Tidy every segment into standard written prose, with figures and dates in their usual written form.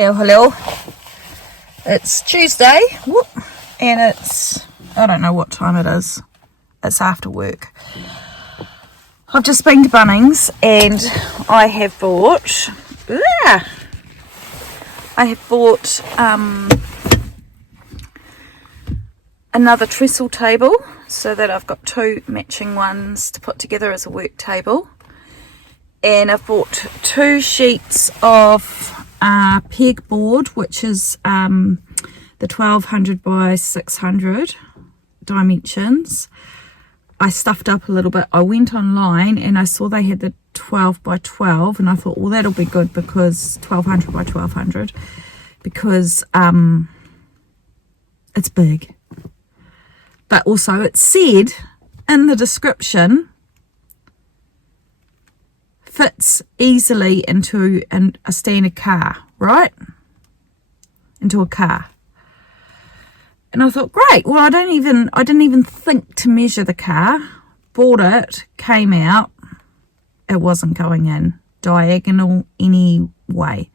Hello, hello. It's Tuesday, and I don't know what time it is. It's after work. I've just been to Bunnings and I have bought another trestle table, so that I've got two matching ones to put together as a work table. And I've bought 2 sheets of pegboard, which is the 1200 by 600 dimensions. I stuffed up a little bit. I went online and I saw they had the 12 by 12, and I thought, well, that'll be good because 1200 by 1200, because it's big. But also it said in the description, fits easily into a standard car, right? Into a car. And I thought, great, well, I didn't even think to measure the car. Bought it, came out, it wasn't going in diagonal anyway.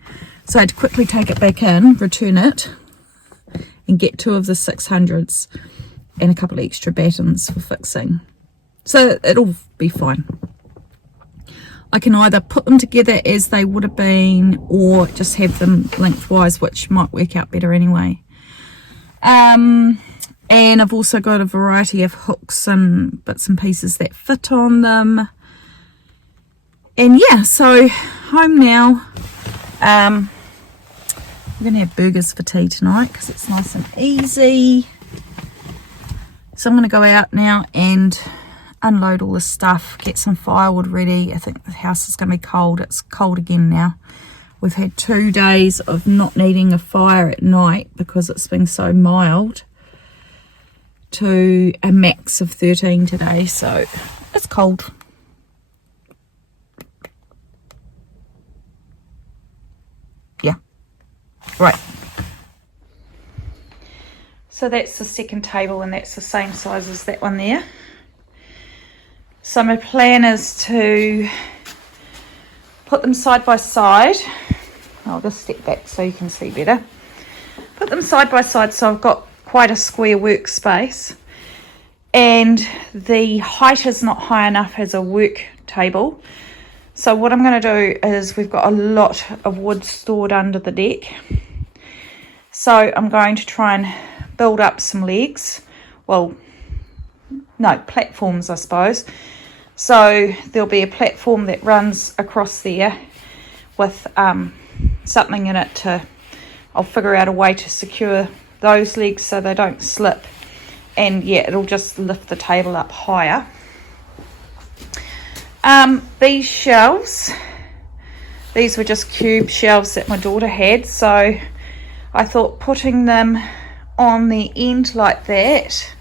So I had to quickly take it back in, return it, and get 2 of the 600s and a couple of extra battens for fixing. So it'll be fine. I can either put them together as they would have been, or just have them lengthwise, which might work out better anyway. And I've also got a variety of hooks and bits and pieces that fit on them. And yeah, so home now. I'm going to have burgers for tea tonight because it's nice and easy. So I'm going to go out now and unload all this stuff, get some firewood ready. I think the house is going to be cold. It's cold again now. We've had 2 days of not needing a fire at night because it's been so mild, to a max of 13 today, so it's cold. Yeah, right. So that's the second table, and that's the same size as that one there. So my plan is to put them side by side. I'll just step back so you can see better. Put them side by side so I've got quite a square workspace, and the height is not high enough as a work table. So what I'm going to do is, we've got a lot of wood stored under the deck. So I'm going to try and build up some legs. Well, no, platforms, I suppose. So there'll be a platform that runs across there with something in it I'll figure out a way to secure those legs so they don't slip, and yeah, it'll just lift the table up higher. These shelves, these were just cube shelves that my daughter had, so I thought putting them on the end like that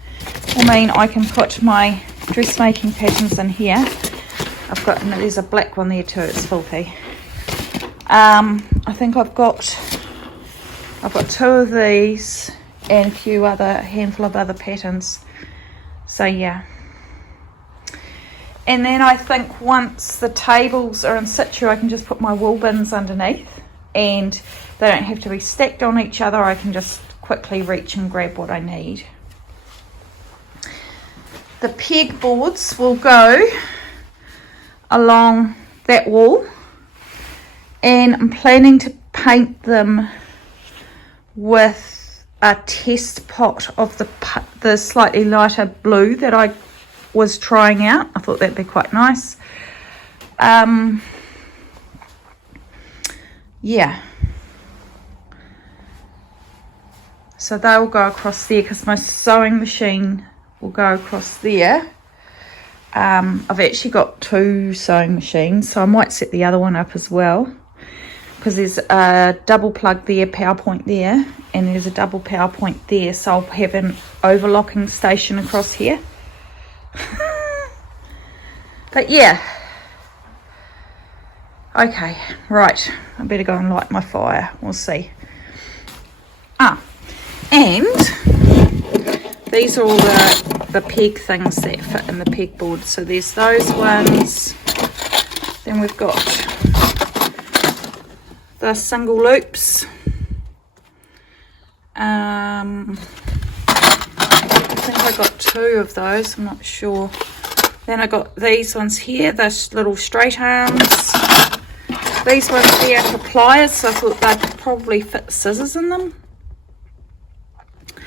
will mean I can put my dressmaking patterns in here. There's a black one there too, it's filthy. I think I've got 2 of these and a handful of other patterns. So yeah. And then I think once the tables are in situ, I can just put my wool bins underneath, and they don't have to be stacked on each other. I can just quickly reach and grab what I need. The pegboards will go along that wall, and I'm planning to paint them with a test pot of the slightly lighter blue that I was trying out. I thought that'd be quite nice. Yeah. So they'll go across there because my sewing machine will go across there. I've actually got 2 sewing machines, so I might set the other one up as well, because there's a double plug there, power point there, and there's a double power point there, so I'll have an overlocking station across here. But yeah, okay, right, I better go and light my fire. We'll see. And these are all the peg things that fit in the pegboard. So there's those ones, then we've got the single loops, I think I got 2 of those, I'm not sure. Then I got these ones here, those little straight arms. These ones here for pliers, so I thought they'd probably fit scissors in them.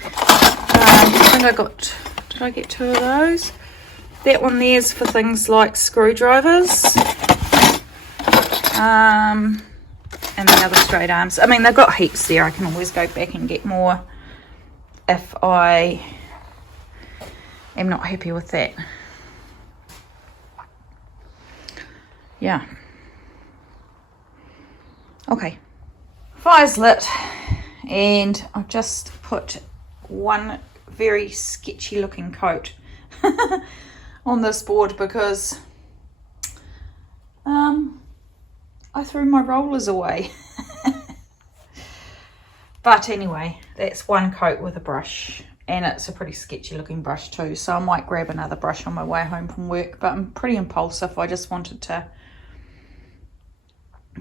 I think I got, did I get 2 of those? That one there's for things like screwdrivers. And the other straight arms. I mean, they've got heaps there. I can always go back and get more if I am not happy with that. Yeah. Okay. Fire's lit, and I've just put one very sketchy looking coat on this board because I threw my rollers away. But anyway, that's one coat with a brush, and it's a pretty sketchy looking brush too, so I might grab another brush on my way home from work, but I'm pretty impulsive. I just wanted to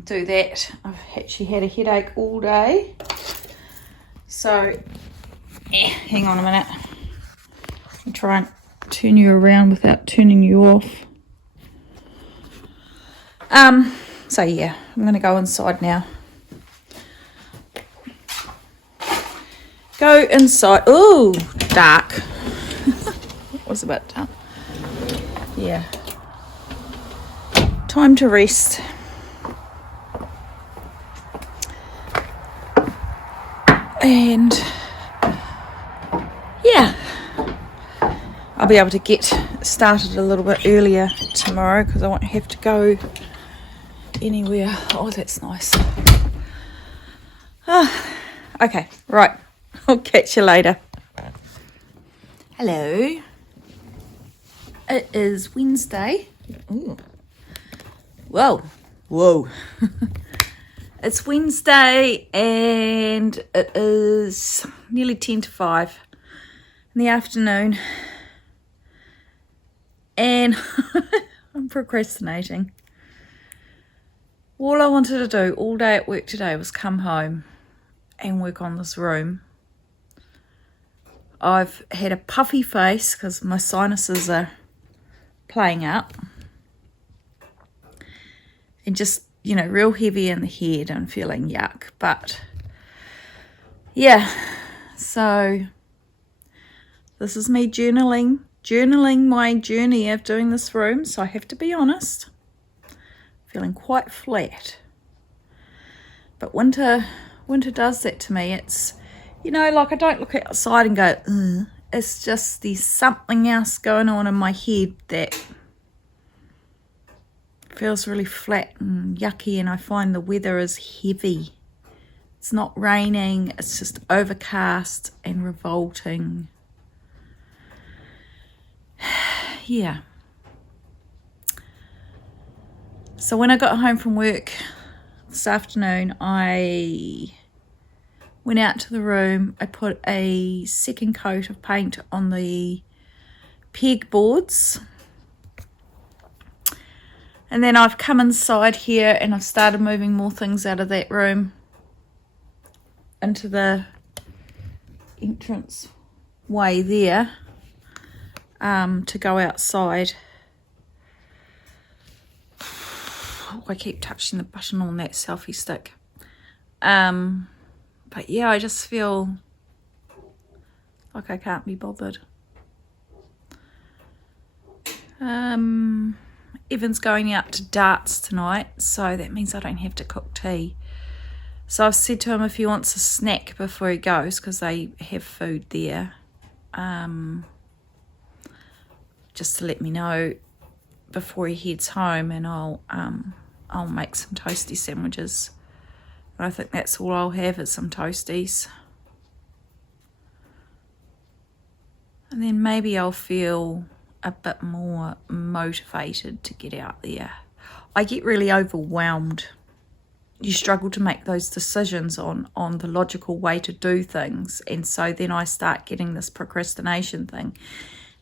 do that. I've actually had a headache all day, so hang on a minute. I'll try and turn you around without turning you off. So yeah, I'm going to go inside now. Go inside. Oh, dark. It was a bit dark. Yeah. Time to rest. And yeah, I'll be able to get started a little bit earlier tomorrow because I won't have to go anywhere. Oh, that's nice. Okay, right. I'll catch you later. Hello. It is Wednesday. Ooh. Whoa. Whoa. It's Wednesday and it is nearly 10 to 5 in the afternoon. And I'm procrastinating. All I wanted to do all day at work today was come home and work on this room. I've had a puffy face because my sinuses are playing up. And just, you know, real heavy in the head and feeling yuck. But, yeah. So, this is me journaling my journey of doing this room. So, I have to be honest. Feeling quite flat. But winter does that to me. It's, you know, like I don't look outside and go, ugh. It's just there's something else going on in my head that feels really flat and yucky, and I find the weather is heavy. It's not raining, it's just overcast and revolting. Yeah. So when I got home from work this afternoon, I went out to the room. I put a second coat of paint on the pegboards. And then I've come inside here and I've started moving more things out of that room into the entrance way there to go outside. Oh, I keep touching the button on that selfie stick. But yeah, I just feel like I can't be bothered. Evan's going out to darts tonight, so that means I don't have to cook tea. So I've said to him if he wants a snack before he goes, because they have food there, just to let me know before he heads home, and I'll make some toasty sandwiches. And I think that's all I'll have is some toasties. And then maybe I'll feel a bit more motivated to get out there. I get really overwhelmed. You struggle to make those decisions on the logical way to do things, and so then I start getting this procrastination thing,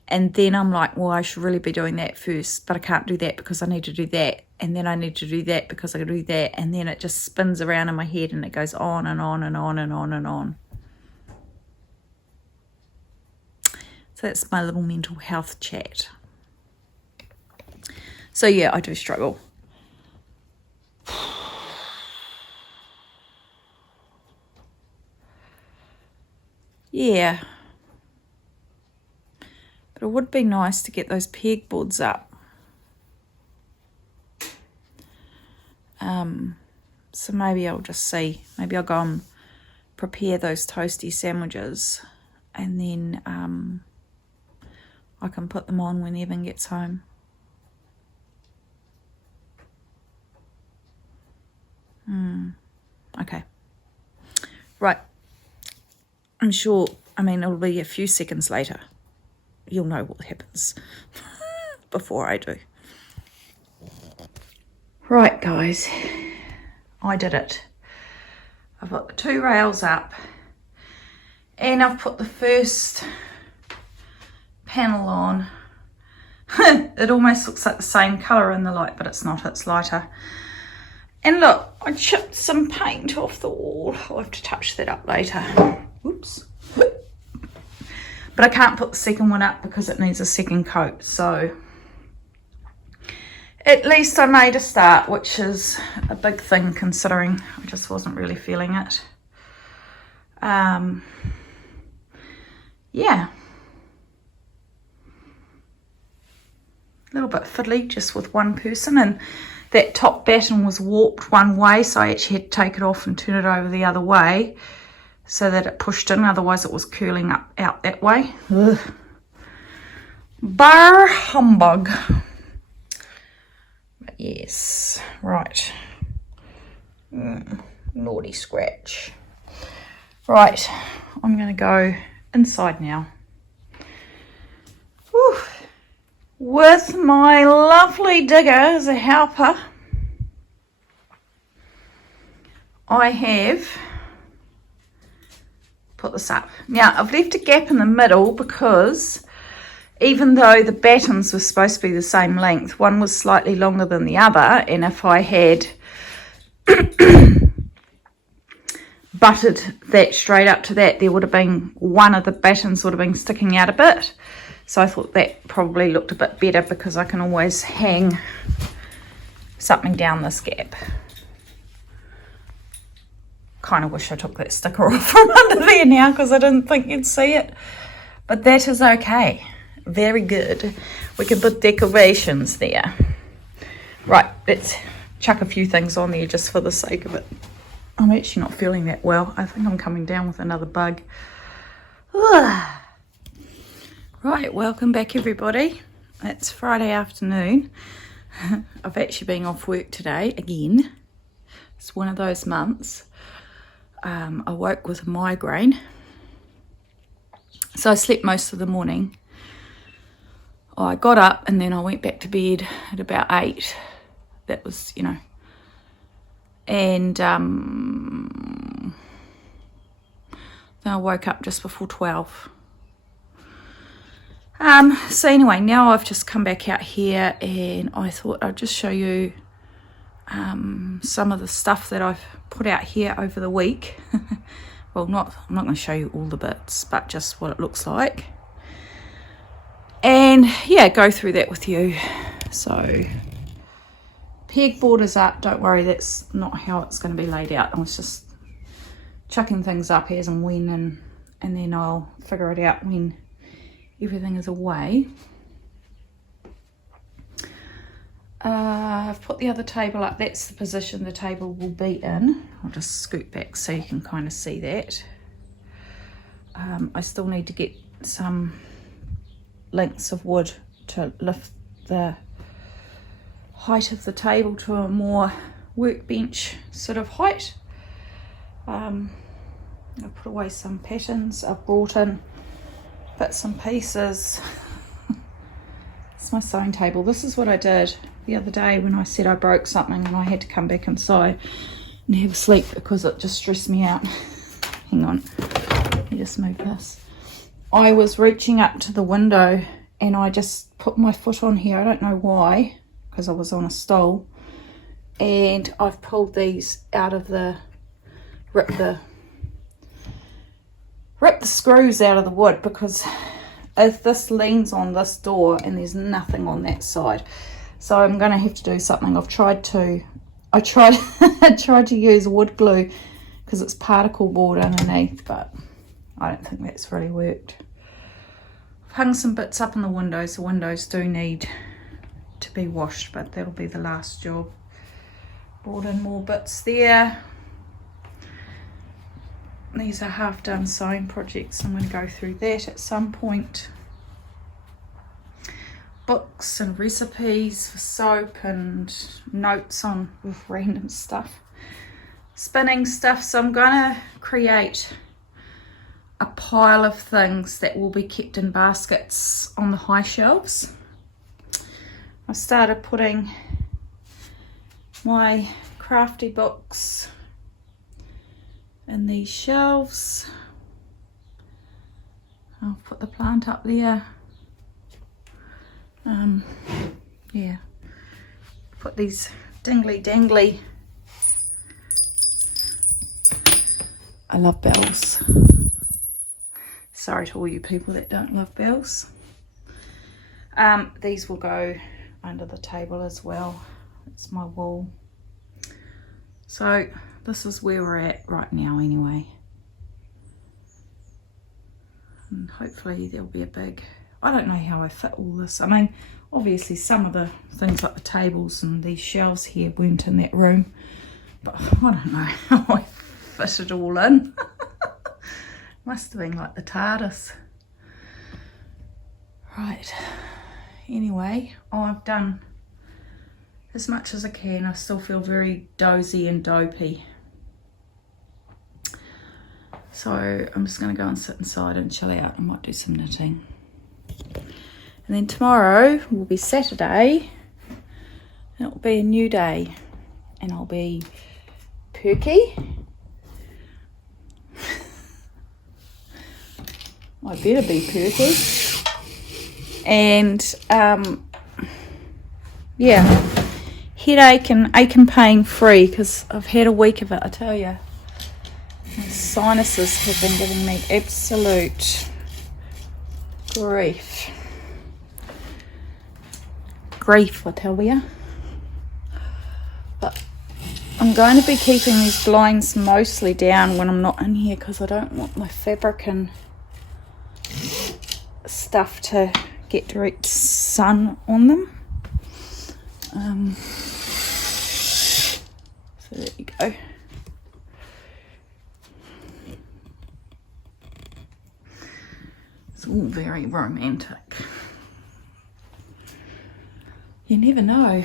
and then I'm like, well, I should really be doing that first, but I can't do that because I need to do that, and then I need to do that because I can do that, and then it just spins around in my head and it goes on and on and on and on and on. So that's my little mental health chat. So yeah, I do struggle. Yeah. But it would be nice to get those pegboards up. So maybe I'll just see. Maybe I'll go and prepare those toasty sandwiches, and then I can put them on when Evan gets home. Okay. Right. I'm sure, it'll be a few seconds later. You'll know what happens before I do. Right, guys. I did it. I've got the 2 rails up, and I've put the first panel on. It almost looks like the same colour in the light, but it's not, it's lighter. And look, I chipped some paint off the wall. I'll have to touch that up later. Oops. But I can't put the second one up because it needs a second coat, so at least I made a start, which is a big thing considering I just wasn't really feeling it. Yeah. A little bit fiddly just with one person, and that top batten was warped one way, so I actually had to take it off and turn it over the other way so that it pushed in, otherwise it was curling up out that way. Ugh. Bar humbug. But yes, right. Naughty scratch. Right, I'm going to go inside now. Whew. With my lovely digger as a helper. I have put this up. Now, I've left a gap in the middle because even though the battens were supposed to be the same length, one was slightly longer than the other, and if I had butted that straight up to that, there would have been one of the battens would have been sticking out a bit. So I thought that probably looked a bit better because I can always hang something down this gap. Kind of wish I took that sticker off from under there now because I didn't think you'd see it. But that is okay. Very good. We can put decorations there. Right, let's chuck a few things on there just for the sake of it. I'm actually not feeling that well. I think I'm coming down with another bug. Ugh. Right, welcome back everybody. It's Friday afternoon. I've actually been off work today again. It's one of those months. I woke with a migraine. So I slept most of the morning. I got up and then I went back to bed at about 8. That was, and then I woke up just before 12. So anyway, now I've just come back out here and I thought I'd just show you some of the stuff that I've put out here over the week. Well, I'm not going to show you all the bits, but just what it looks like. And yeah, go through that with you. So pegboard is up. Don't worry, that's not how it's going to be laid out. I was just chucking things up as and when, and then I'll figure it out when everything is away. I've put the other table up. That's the position the table will be in. I'll just scoot back so you can kind of see that. I still need to get some lengths of wood to lift the height of the table to a more workbench sort of height. I've put away some patterns. I've brought in bits and pieces. It's my sewing table. This is what I did the other day when I said I broke something and I had to come back inside and have a sleep because it just stressed me out. Hang on, let me just move this. I was reaching up to the window and I just put my foot on here. I don't know why, because I was on a stool, and I've pulled these out of the ripped the screws out of the wood because if this leans on this door and there's nothing on that side. So I'm going to have to do something. I tried I tried to use wood glue because it's particle board underneath, but I don't think that's really worked. I've hung some bits up in the windows. The windows do need to be washed, but that'll be the last job. Brought in more bits there. These are half done sewing projects. I'm going to go through that at some point. Books and recipes for soap and notes on with random stuff. Spinning stuff. So I'm going to create a pile of things that will be kept in baskets on the high shelves. I started putting my crafty books in these shelves. I'll put the plant up there. Yeah, put these dingly dangly. I love bells. Sorry to all you people that don't love bells. These will go under the table as well. It's my wall. So this is where we're at right now anyway. And hopefully there'll be a big, I don't know how I fit all this. I mean, obviously some of the things like the tables and these shelves here weren't in that room, but I don't know how I fit it all in. Must have been like the TARDIS. Right, anyway, I've done as much as I can. I still feel very dozy and dopey. So I'm just going to go and sit inside and chill out. I might do some knitting. And then tomorrow will be Saturday. And it'll be a new day. And I'll be perky. I better be perky. And yeah, headache and ache and pain free, because I've had a week of it, I tell you. My sinuses have been giving me absolute grief. Grief, I tell you. But I'm going to be keeping these blinds mostly down when I'm not in here, because I don't want my fabric and stuff to get direct sun on them. So there you go. It's all very romantic. You never know.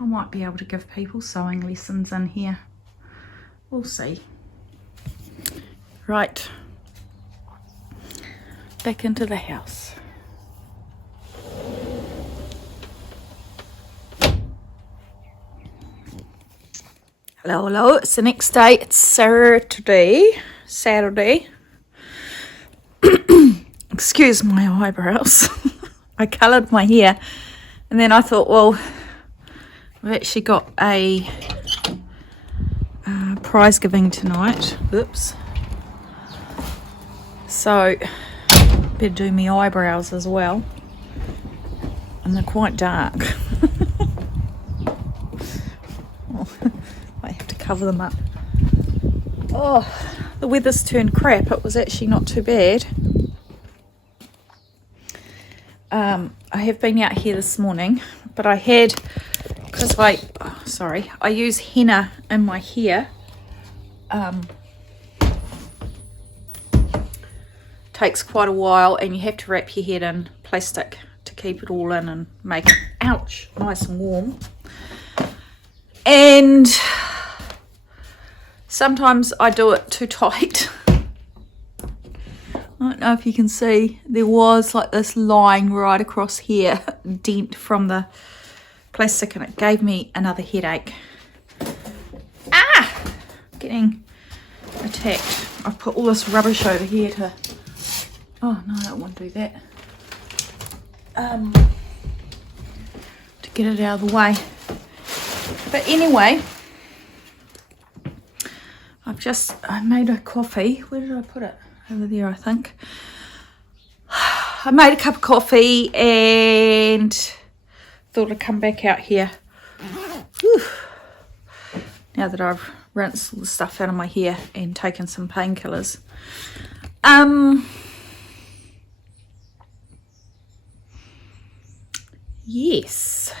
I might be able to give people sewing lessons in here. We'll see. Right. Back into the house. Hello, hello. It's the next day. It's Saturday. Excuse my eyebrows. I coloured my hair, and then I thought, well, I've actually got a prize giving tonight. Oops. So better do my eyebrows as well, and they're quite dark. I have to cover them up. Oh, the weather's turned crap. It was actually not too bad. I have been out here this morning, but I had, because I use henna in my hair. Takes quite a while, and you have to wrap your head in plastic to keep it all in and make it, ouch, nice and warm. And sometimes I do it too tight. I don't know if you can see, there was like this line right across here, dent from the plastic, and it gave me another headache. Ah! Getting attacked. I've put all this rubbish over here to, oh no, I don't want to do that. To get it out of the way. But anyway, I made a coffee. Where did I put it? Over there, I think. I made a cup of coffee and thought I'd come back out here. Whew. Now that I've rinsed all the stuff out of my hair and taken some painkillers. Yes.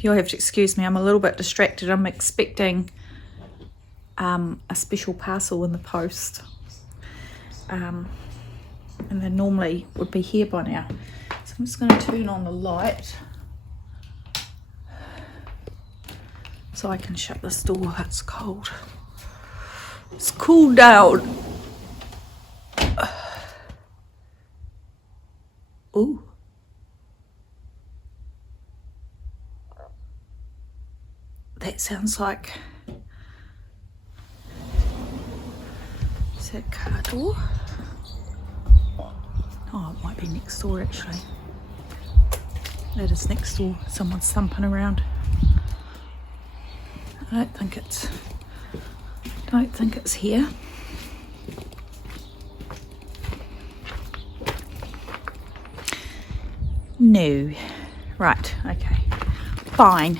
You'll have to excuse me, I'm a little bit distracted. I'm expecting a special parcel in the post. And they normally would be here by now. So I'm just going to turn on the light so I can shut this door. It's cold. It's cooled down. Ooh. That sounds like... Is that car door? Oh, it might be next door actually. That is next door. Someone's thumping around. I don't think it's here. No. Right, okay. Fine.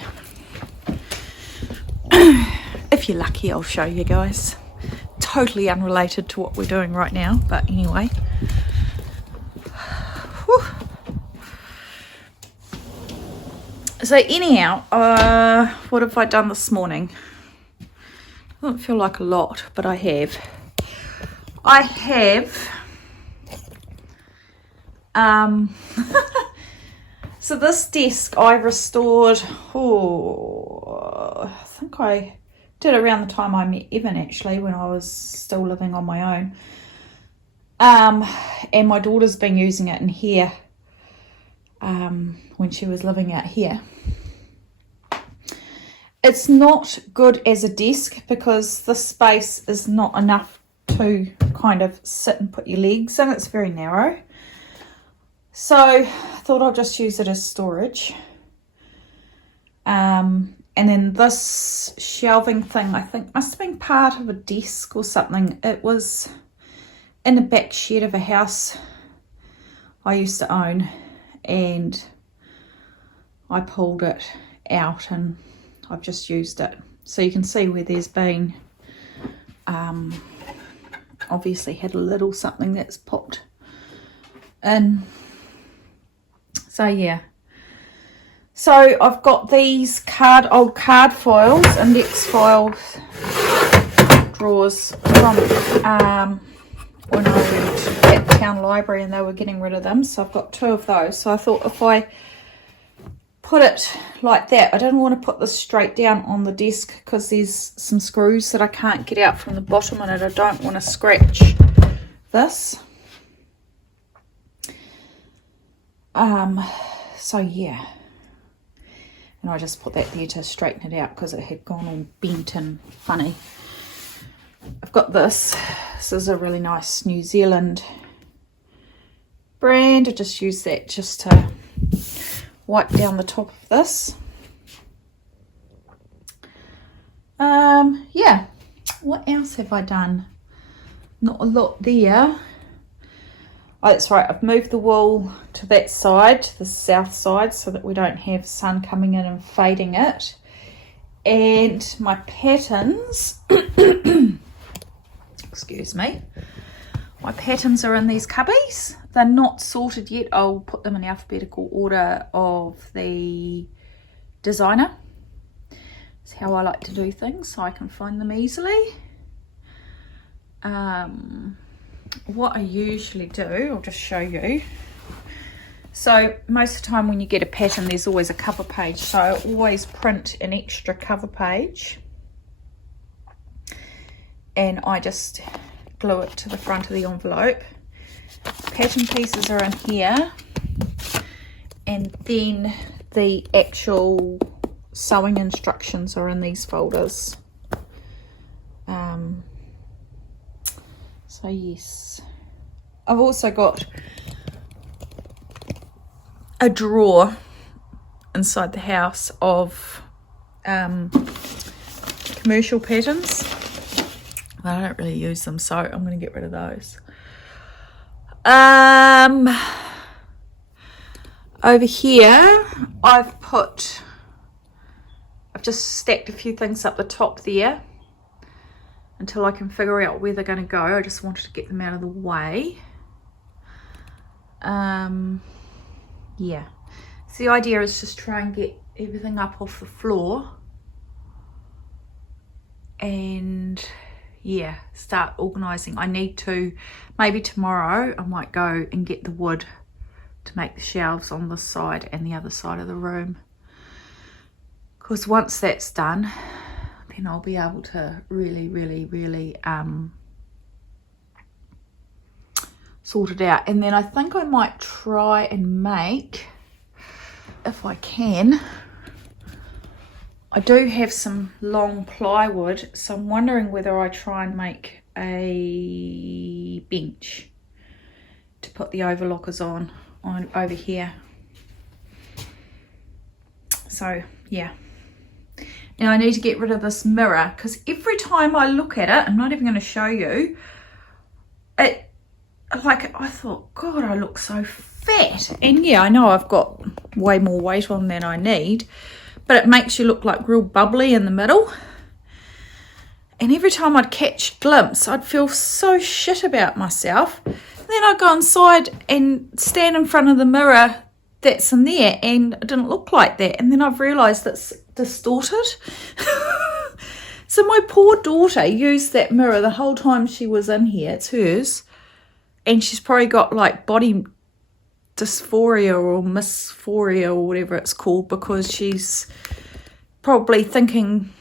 If you're lucky, I'll show you guys. Totally unrelated to what we're doing right now, but anyway. Whew. So anyhow, what have I done this morning? I don't feel like a lot, but I have. So this desk I restored, I think I did around the time I met Evan actually, when I was still living on my own. And my daughter's been using it in here when she was living out here. It's not good as a desk because the space is not enough to kind of sit and put your legs in. It's very narrow. So I thought I'll just use it as storage. And then this shelving thing, I think must have been part of a desk or something. It was in the back shed of a house I used to own, and I pulled it out and I've just used it. So you can see where there's been, obviously had a little something that's popped in. So yeah. So I've got these old card files, index files, drawers from when I went at the town library and they were getting rid of them. So I've got 2 of those. So I thought if I put it like that, I don't want to put this straight down on the desk because there's some screws that I can't get out from the bottom and I don't want to scratch this. So yeah. And I just put that there to straighten it out because it had gone all bent and funny. I've got this. This is a really nice New Zealand brand. I just use that just to wipe down the top of this. Yeah. What else have I done? Not a lot there. Oh, that's right. I've moved the wall to that side, to the south side, so that we don't have sun coming in and fading it. And my patterns, excuse me, my patterns are in these cubbies. They're not sorted yet. I'll put them in alphabetical order of the designer. That's how I like to do things, so I can find them easily. What I usually do, I'll just show you. So most of the time when you get a pattern, there's always a cover page. So I always print an extra cover page and I just glue it to the front of the envelope. Pattern pieces are in here, and then the actual sewing instructions are in these folders. So yes, I've also got a drawer inside the house of commercial patterns. I don't really use them, so I'm going to get rid of those. Over here, I've just stacked a few things up the top there until I can figure out where they're going to go. I just wanted to get them out of the way. Yeah. So the idea is just try and get everything up off the floor. And yeah, start organising. I need to, maybe tomorrow I might go and get the wood to make the shelves on this side and the other side of the room, because once that's done, then I'll be able to really sort it out. And then I think I might try and make, if I can, I do have some long plywood, so I'm wondering whether I try and make a bench to put the overlockers on over here. So yeah. Now I need to get rid of this mirror, because every time I look at it, I'm not even going to show you, I thought, God, I look so fat. And yeah, I know I've got way more weight on than I need, but it makes you look like real bubbly in the middle. And every time I'd catch a glimpse, I'd feel so shit about myself. Then I'd go inside and stand in front of the mirror that's in there, and it didn't look like that. And then I've realised it's distorted. So my poor daughter used that mirror the whole time she was in here. It's hers. And she's probably got like body dysphoria or mysphoria or whatever it's called, because she's probably thinking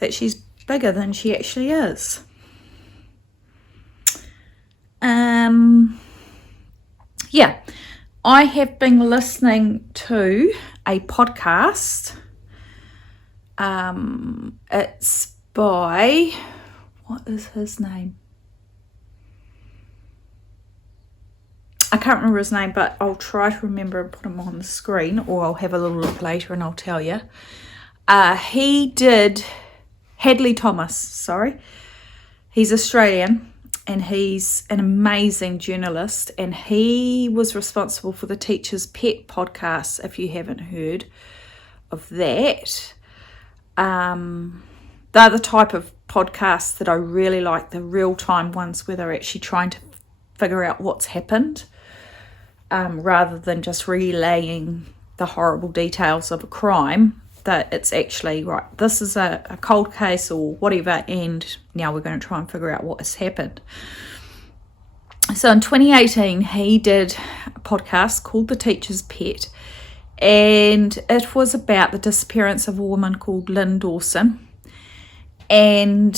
that she's bigger than she actually is. Yeah, I have been listening to a podcast. It's by, what is his name? I can't remember his name, but I'll try to remember and put him on the screen, or I'll have a little look later and I'll tell you. He did Hadley Thomas, sorry. He's Australian and he's an amazing journalist, and he was responsible for the Teacher's Pet podcast, if you haven't heard of that. They're the type of podcasts that I really like, the real-time ones where they're actually trying to figure out what's happened, rather than just relaying the horrible details of a crime. That it's actually, right, this is a cold case or whatever, and now we're going to try and figure out what has happened. So in 2018, he did a podcast called The Teacher's Pet, and it was about the disappearance of a woman called Lynn Dawson. And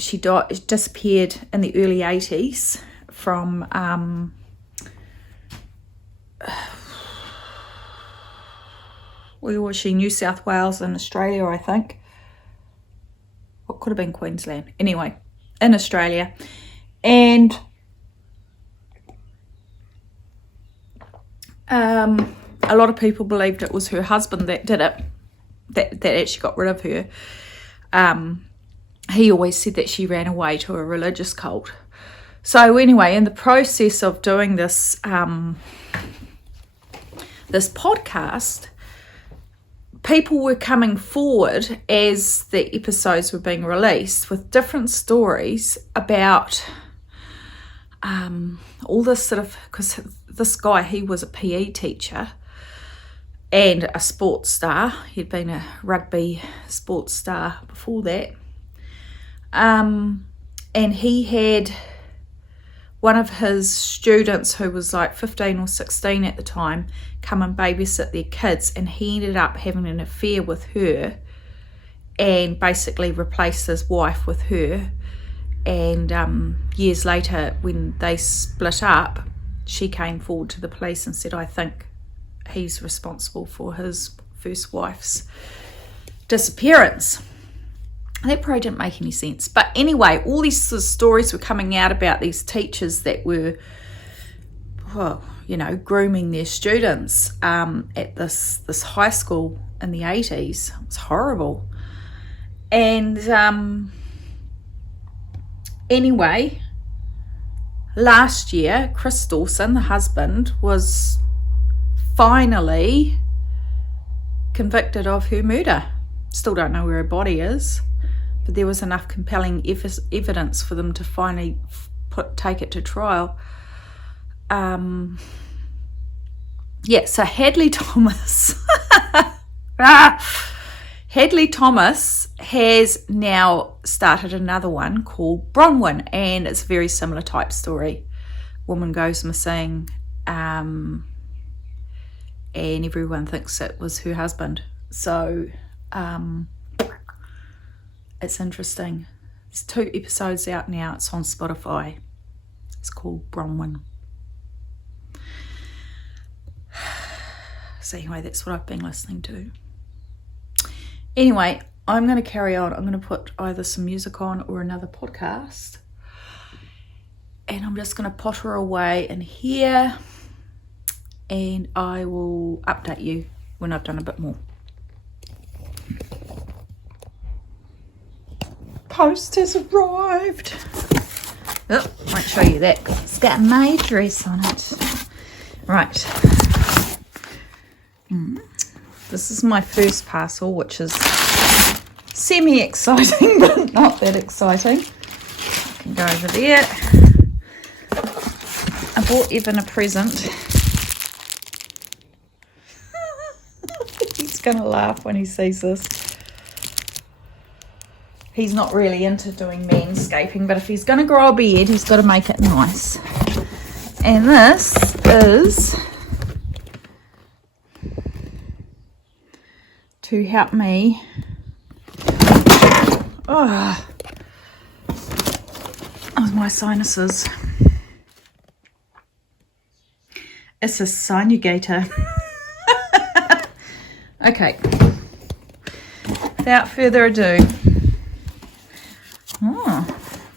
she disappeared in the early 80s from where was she? New South Wales in Australia, I think. What could have been Queensland. Anyway, in Australia. And a lot of people believed it was her husband that did it, that actually got rid of her. He always said that she ran away to a religious cult. So anyway, in the process of doing this this podcast, people were coming forward as the episodes were being released with different stories about all this sort of, because this guy, he was a PE teacher and a sports star. He'd been a rugby sports star before that. And he had one of his students, who was like 15 or 16 at the time, come and babysit their kids, and he ended up having an affair with her and basically replaced his wife with her. And years later, when they split up, she came forward to the police and said, I think he's responsible for his first wife's disappearance. That probably didn't make any sense. But anyway, all these sort of stories were coming out about these teachers that were, well, you know, grooming their students at this high school in the 80s. It was horrible. And anyway, last year, Chris Dawson, the husband, was finally convicted of her murder. Still don't know where her body is, but there was enough compelling evidence for them to finally take it to trial. So Hadley Thomas Hadley Thomas has now started another one called Bronwyn, and it's a very similar type story. Woman goes missing, and everyone thinks it was her husband. So it's interesting. There's 2 episodes out now. It's on Spotify. It's called Bronwyn. So anyway, that's what I've been listening to. Anyway, I'm going to carry on. I'm going to put either some music on or another podcast. And I'm just going to potter away in here. And I will update you when I've done a bit more. Post has arrived. Oh, won't show you that because it's got my address on it. Right. This is my first parcel, which is semi-exciting, but not that exciting. I can go over there. I bought Evan a present. He's going to laugh when he sees this. He's not really into doing manscaping, but if he's going to grow a beard, he's got to make it nice. And this is to help me with my sinuses. It's a sinugator. Okay, without further ado,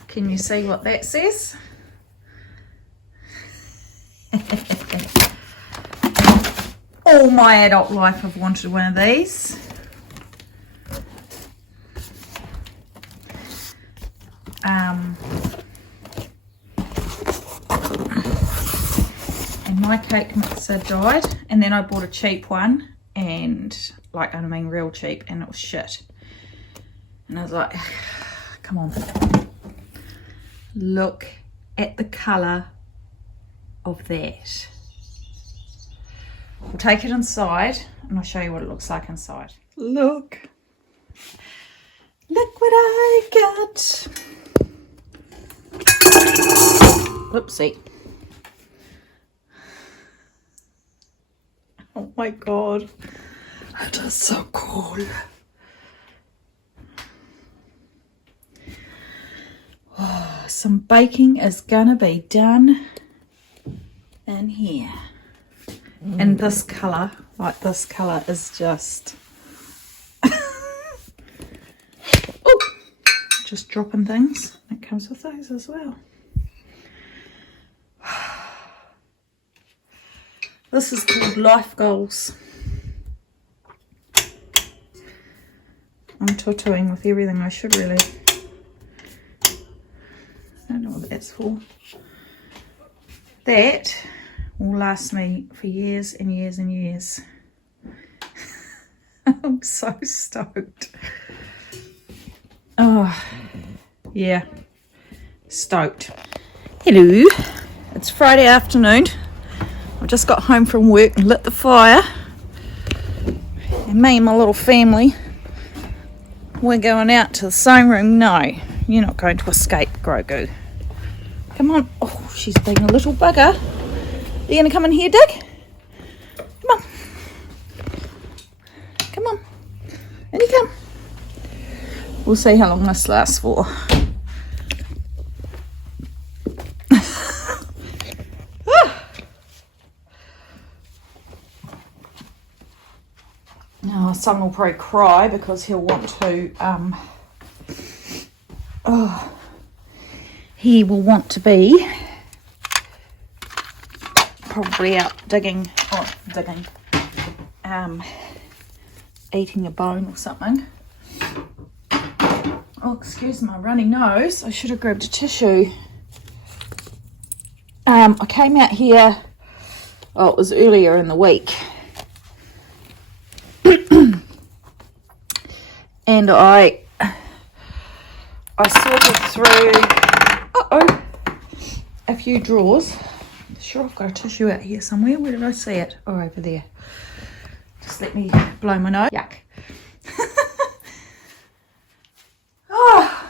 can you see what that says? All my adult life I've wanted one of these. And my cake mixer died, and then I bought a cheap one, and real cheap, and it was shit. And I was like, come on, look at the colour of that. We'll take it inside and I'll show you what it looks like inside. Look what I got. Whoopsie. Oh my god, that is so cool. Oh, some baking is gonna be done in here. And this colour, this colour is just just dropping things. It comes with those as well. This is called Life Goals. I'm tattooing with everything I should really. I don't know what that's for. That will last me for years and years and years. I'm so stoked. Oh, yeah, stoked. Hello, it's Friday afternoon. I just got home from work and lit the fire. And me and my little family, we're going out to the same room. No, you're not going to escape, Grogu. Come on. Oh, she's being a little bugger. Are you going to come in here, Dick? Come on. Come on. In you come. We'll see how long this lasts for. Now, son will probably cry because he'll want to, he will want to be probably out eating a bone or something. Oh, excuse my runny nose. I should have grabbed a tissue. I came out here, oh, it was earlier in the week, and I sorted through a few drawers. Sure, I've got a tissue out here somewhere. Where did I see it? Oh, over there. Just let me blow my nose. Yuck. Oh.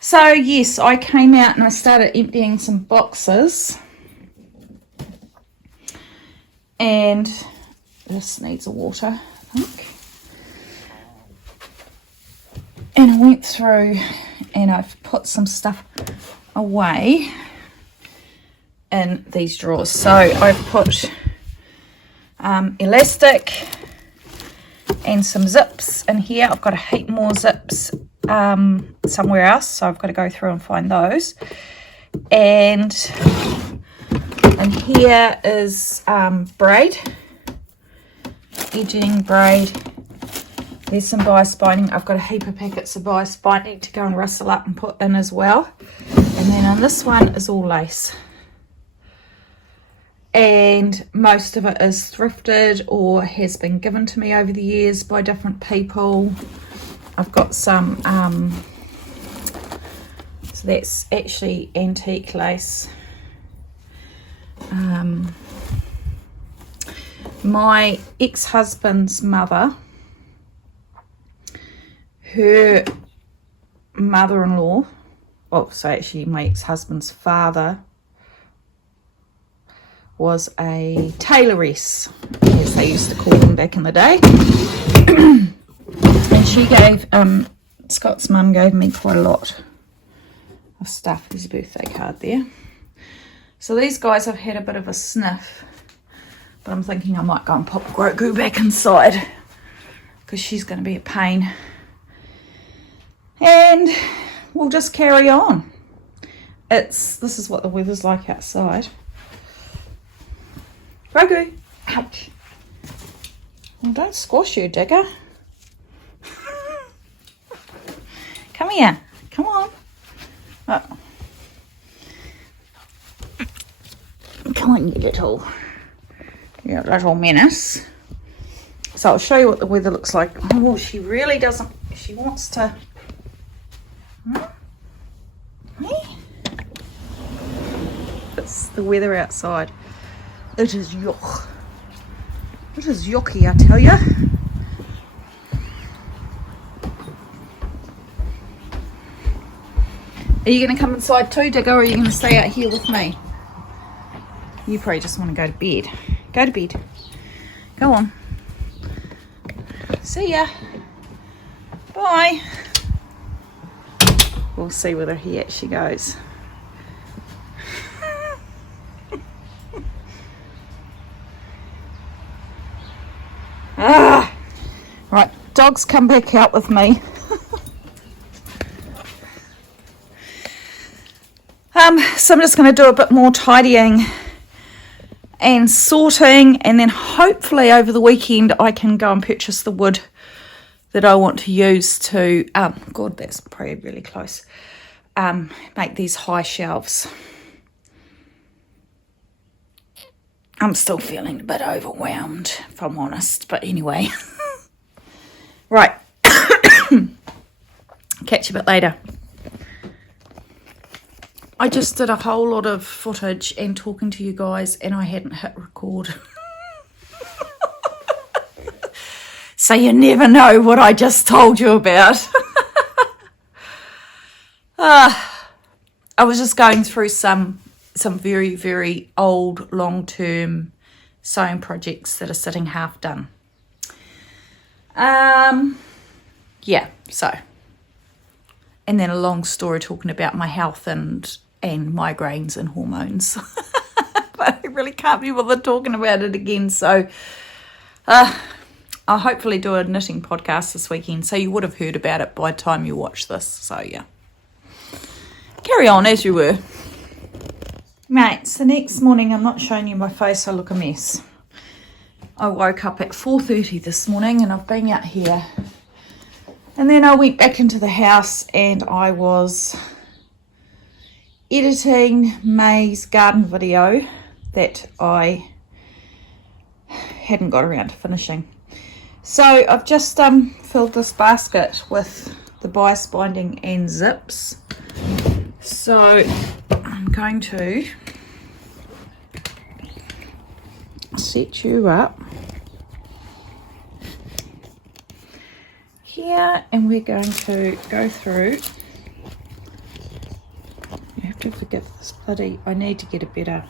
So yes, I came out and I started emptying some boxes, and this needs a water, I think. And I went through and I've put some stuff away in these drawers. So I've put elastic and some zips in here. I've got a heap more zips somewhere else, so I've got to go through and find those. And here is braid, edging braid. There's some bias binding. I've got a heap of packets of bias binding to go and rustle up and put in as well. And then on this one is all lace. And most of it is thrifted or has been given to me over the years by different people. I've got some, so that's actually antique lace. My ex-husband's mother, her mother-in-law, oh, so actually my ex-husband's father, was a tailoress, as they used to call them back in the day. And she gave, Scott's mum gave me quite a lot of stuff. There's a birthday card there. So these guys have had a bit of a sniff, but I'm thinking I might go and pop Grogu back inside because she's going to be a pain. And we'll just carry on. This is what the weather's like outside. Grogu, ouch. Well, don't squash you, digger. Come here, come on. Oh. Come on, you little menace. So I'll show you what the weather looks like. Oh, she really doesn't, she wants to. Hey? It's the weather outside. It is yuck. It is yucky, I tell you. Are you going to come inside too, Digger, or are you going to stay out here with me? You probably just want to go to bed. Go to bed. Go on. See ya. Bye. We'll see whether he actually goes. Right, dogs, come back out with me. So I'm just going to do a bit more tidying and sorting, and then hopefully over the weekend I can go and purchase the wood that I want to use to, God, that's probably really close, make these high shelves. I'm still feeling a bit overwhelmed, if I'm honest, but anyway. Right. Catch you a bit later. I just did a whole lot of footage and talking to you guys, and I hadn't hit record. So you never know what I just told you about. I was just going through some very, very old, long-term sewing projects that are sitting half done. Yeah, so. And then a long story talking about my health and migraines and hormones. But I really can't be bothered talking about it again. So I'll hopefully do a knitting podcast this weekend. So you would have heard about it by the time you watch this. So yeah. Carry on as you were. Right, so next morning, I'm not showing you my face, I look a mess. I woke up at 4:30 this morning and I've been out here. And then I went back into the house and I was editing May's garden video that I hadn't got around to finishing. So I've just filled this basket with the bias binding and zips. So I'm going to set you up here, and we're going to go through. You have to forgive this bloody, I need to get a better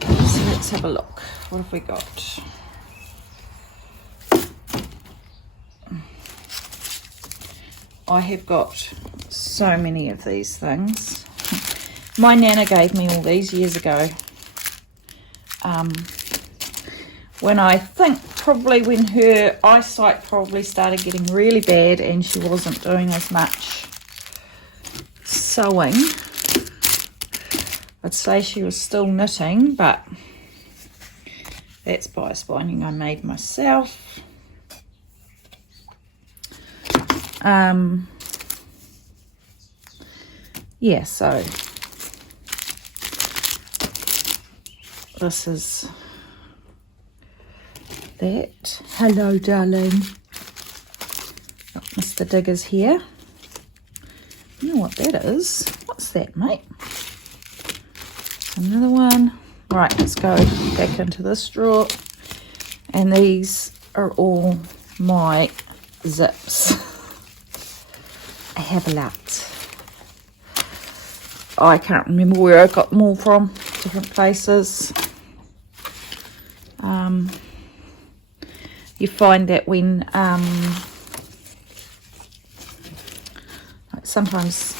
so let's have a look. What have we got? I have got so many of these things. My nana gave me all these years ago. When I think probably when her eyesight probably started getting really bad and she wasn't doing as much sewing. I'd say she was still knitting, but that's bias binding I made myself. Yeah, so this is that. Hello, darling. Got Mr. Digger's here. You know what that is? What's that, mate? Another one. Right, let's go back into this drawer. And these are all my zips. I have a lot. I can't remember where I got them all from. Different places. You find that when like sometimes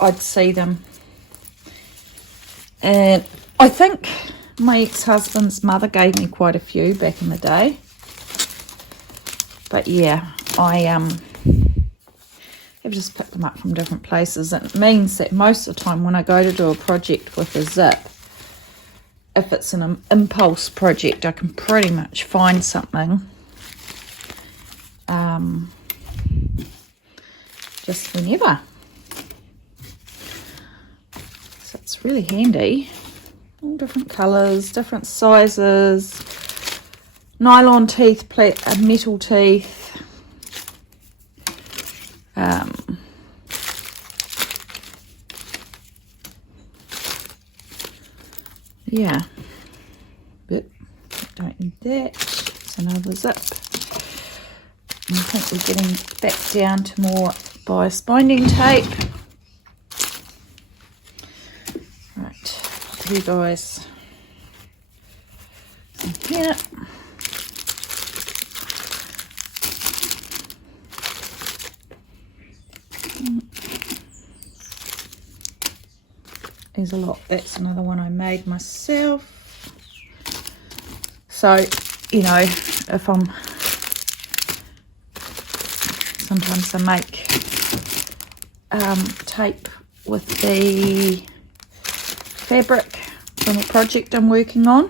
I'd see them, and I think my ex-husband's mother gave me quite a few back in the day. But yeah, I have just picked them up from different places. It means that most of the time when I go to do a project with a zip, if it's an impulse project, I can pretty much find something just whenever. So it's really handy. All different colours, different sizes, nylon teeth, metal teeth. Yeah, but don't need that. It's another zip. And I think we're getting back down to more bias binding tape. Right, you guys in here. There's a lot. That's another one I made myself. So, you know, if I'm, sometimes I make tape with the fabric from a project I'm working on.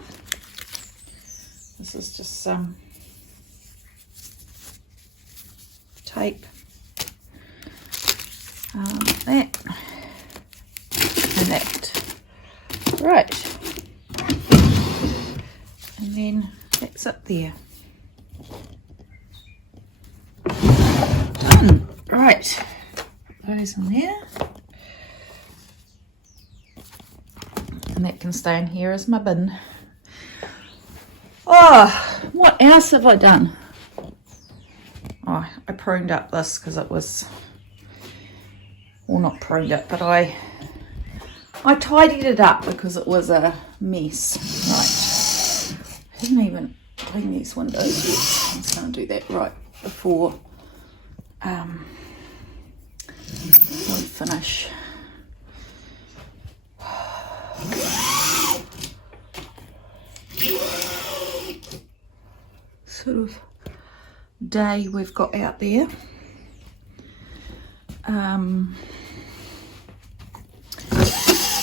This is just some tape. That. And that. Right. And then that's up there. Done. Right. Those in there. And that can stay in here as my bin. Oh, what else have I done? Oh, I pruned up this because it was, well, not pruned it, but I tidied it up because it was a mess. Right, I haven't even cleaned these windows yet. I'm just going to do that right before we finish. Sort of day we've got out there.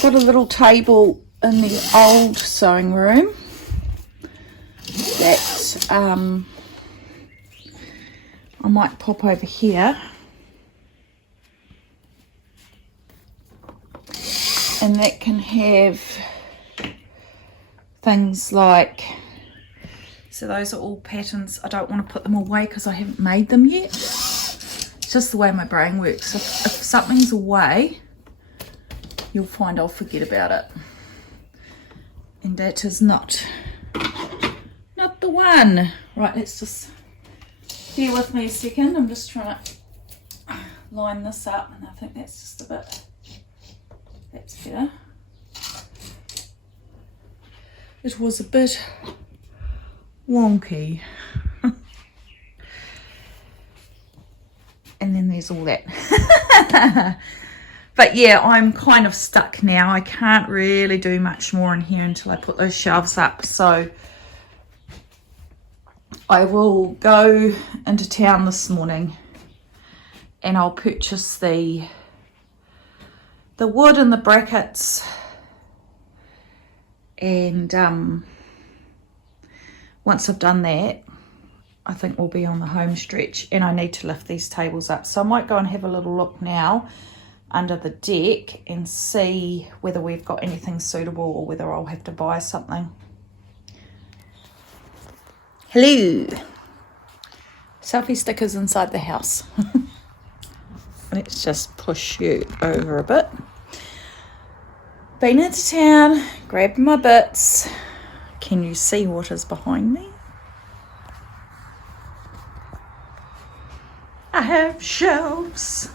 Got a little table in the old sewing room that I might pop over here And that can have things like, so those are all patterns. I don't want to put them away because I haven't made them yet. It's just the way my brain works. If something's away, you'll find I'll forget about it. And that is not the one. Right, let's just bear with me a second. I'm just trying to line this up, and I think that's just a bit, that's better. It was a bit wonky. And then there's all that. But yeah, I'm kind of stuck now. I can't really do much more in here until I put those shelves up. So I will go into town this morning and I'll purchase the wood and the brackets, and once I've done that, I think we'll be on the home stretch, and I need to lift these tables up. So I might go and have a little look now under the deck and see whether we've got anything suitable or whether I'll have to buy something. Hello. Selfie stickers inside the house. Let's just push you over a bit. Been into town, grabbed my bits. Can you see what is behind me? I have shelves.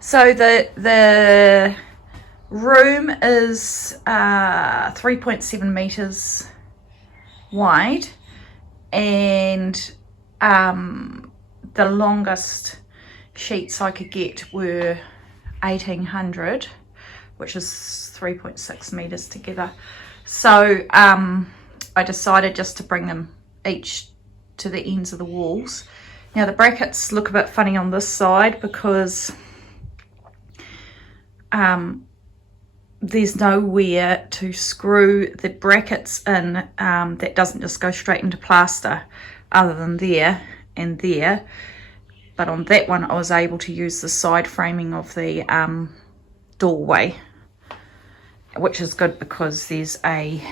So the room is 3.7 meters wide, and the longest sheets I could get were 1800, which is 3.6 meters together. So I decided just to bring them each to the ends of the walls. Now the brackets look a bit funny on this side because there's nowhere to screw the brackets in that doesn't just go straight into plaster, other than there and there. But on that one I was able to use the side framing of the doorway, which is good because there's a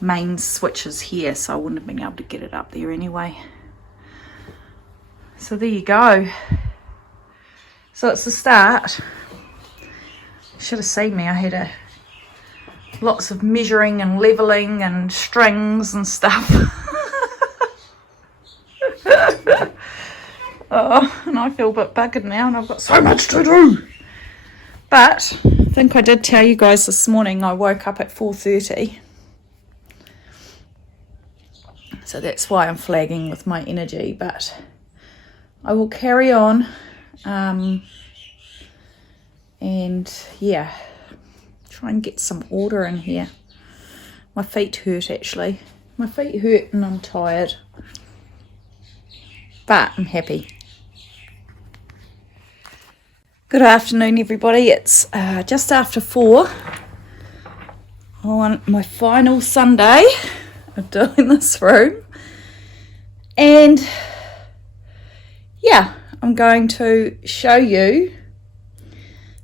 main switches here, so I wouldn't have been able to get it up there anyway. So there you go. So it's the start. Should have seen me. I had lots of measuring and leveling and strings and stuff. Oh, and I feel a bit buggered now, and I've got so much to do. But I think I did tell you guys this morning I woke up at 4:30. So that's why I'm flagging with my energy, but I will carry on. And yeah, try and get some order in here. My feet hurt actually. My feet hurt and I'm tired. But I'm happy. Good afternoon everybody. It's just after 4 on my final Sunday of doing this room. And yeah, I'm going to show you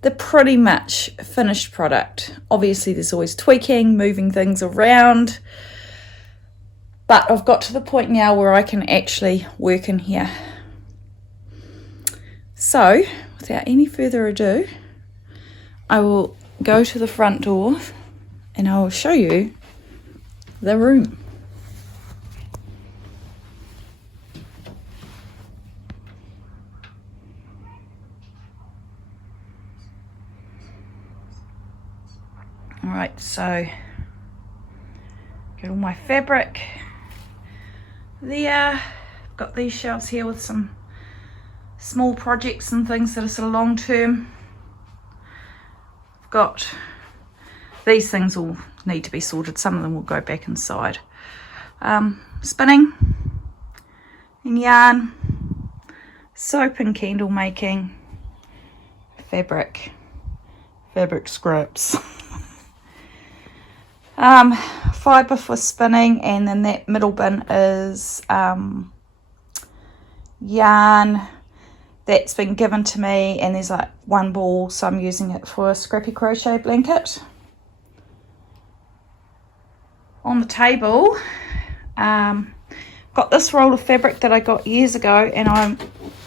the pretty much finished product. Obviously there's always tweaking, moving things around, but I've got to the point now where I can actually work in here. So without any further ado, I will go to the front door and I will show you the room. Alright, so got all my fabric there. Got these shelves here with some small projects and things that are sort of long term. I've got these things all need to be sorted. Some of them will go back inside. Spinning and yarn, soap and candle making, fabric scraps. Fibre for spinning, and then that middle bin is yarn, that's been given to me, and there's like one ball, so I'm using it for a scrappy crochet blanket. On the table, got this roll of fabric that I got years ago, and I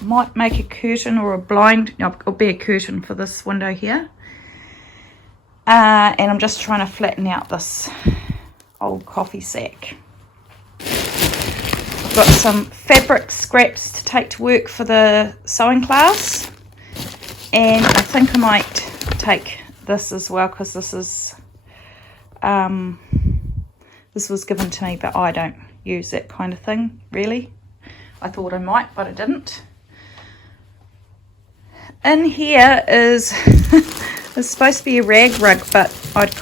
might make a curtain or a blind. No, it'll be a curtain for this window here. And I'm just trying to flatten out this old coffee sack. I've got some fabric scraps to take to work for the sewing class, and I think I might take this as well, because this is this was given to me, but I don't use that kind of thing really. I thought I might, but I didn't. In here is it's supposed to be a rag rug, but I'd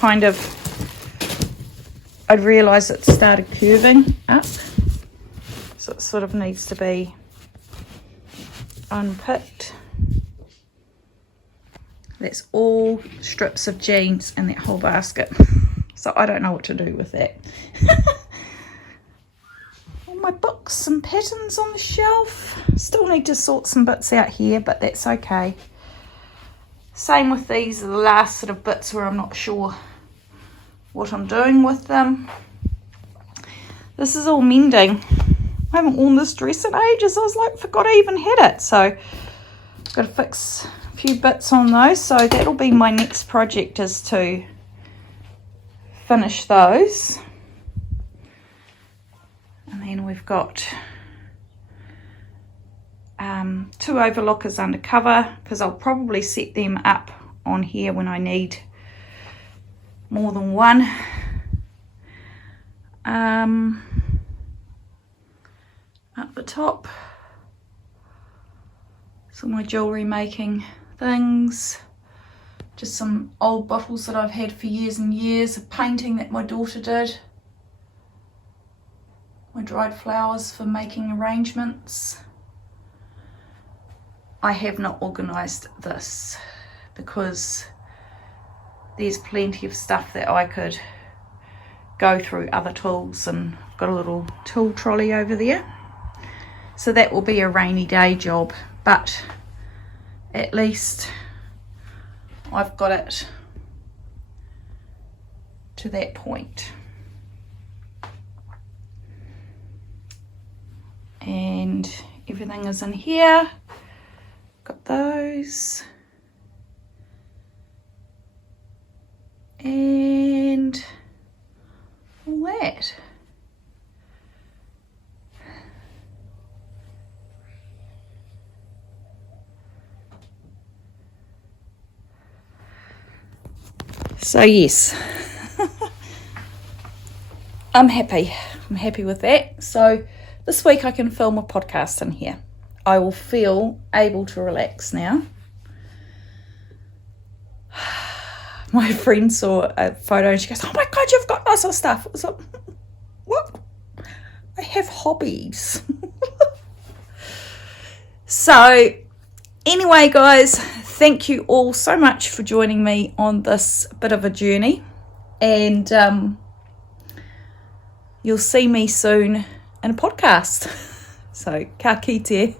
realised it started curving up, so it sort of needs to be unpicked. That's all strips of jeans in that whole basket, so I don't know what to do with that. All my books and patterns on the shelf. Still need to sort some bits out here, but that's okay. Same with these, are the last sort of bits where I'm not sure what I'm doing with them. This is all mending. I haven't worn this dress in ages. I was like, forgot I even had it. So I've got to fix a few bits on those. So that'll be my next project, is to finish those. And then we've got 2 overlockers under cover, because I'll probably set them up on here when I need more than one. Up the top, some of my jewellery making things, just some old bottles that I've had for years and years, a painting that my daughter did, my dried flowers for making arrangements. I have not organised this because there's plenty of stuff that I could go through other tools, and I've got a little tool trolley over there. So that will be a rainy day job, but at least I've got it to that point. And everything is in here. Got those. And all that. So yes, I'm happy with that. So this week I can film a podcast in here. I will feel able to relax now. My friend saw a photo and she goes, oh my God, you've got lots of stuff. I was like, what? I have hobbies. So anyway, guys, thank you all so much for joining me on this bit of a journey. And you'll see me soon in a podcast. So, ka kite.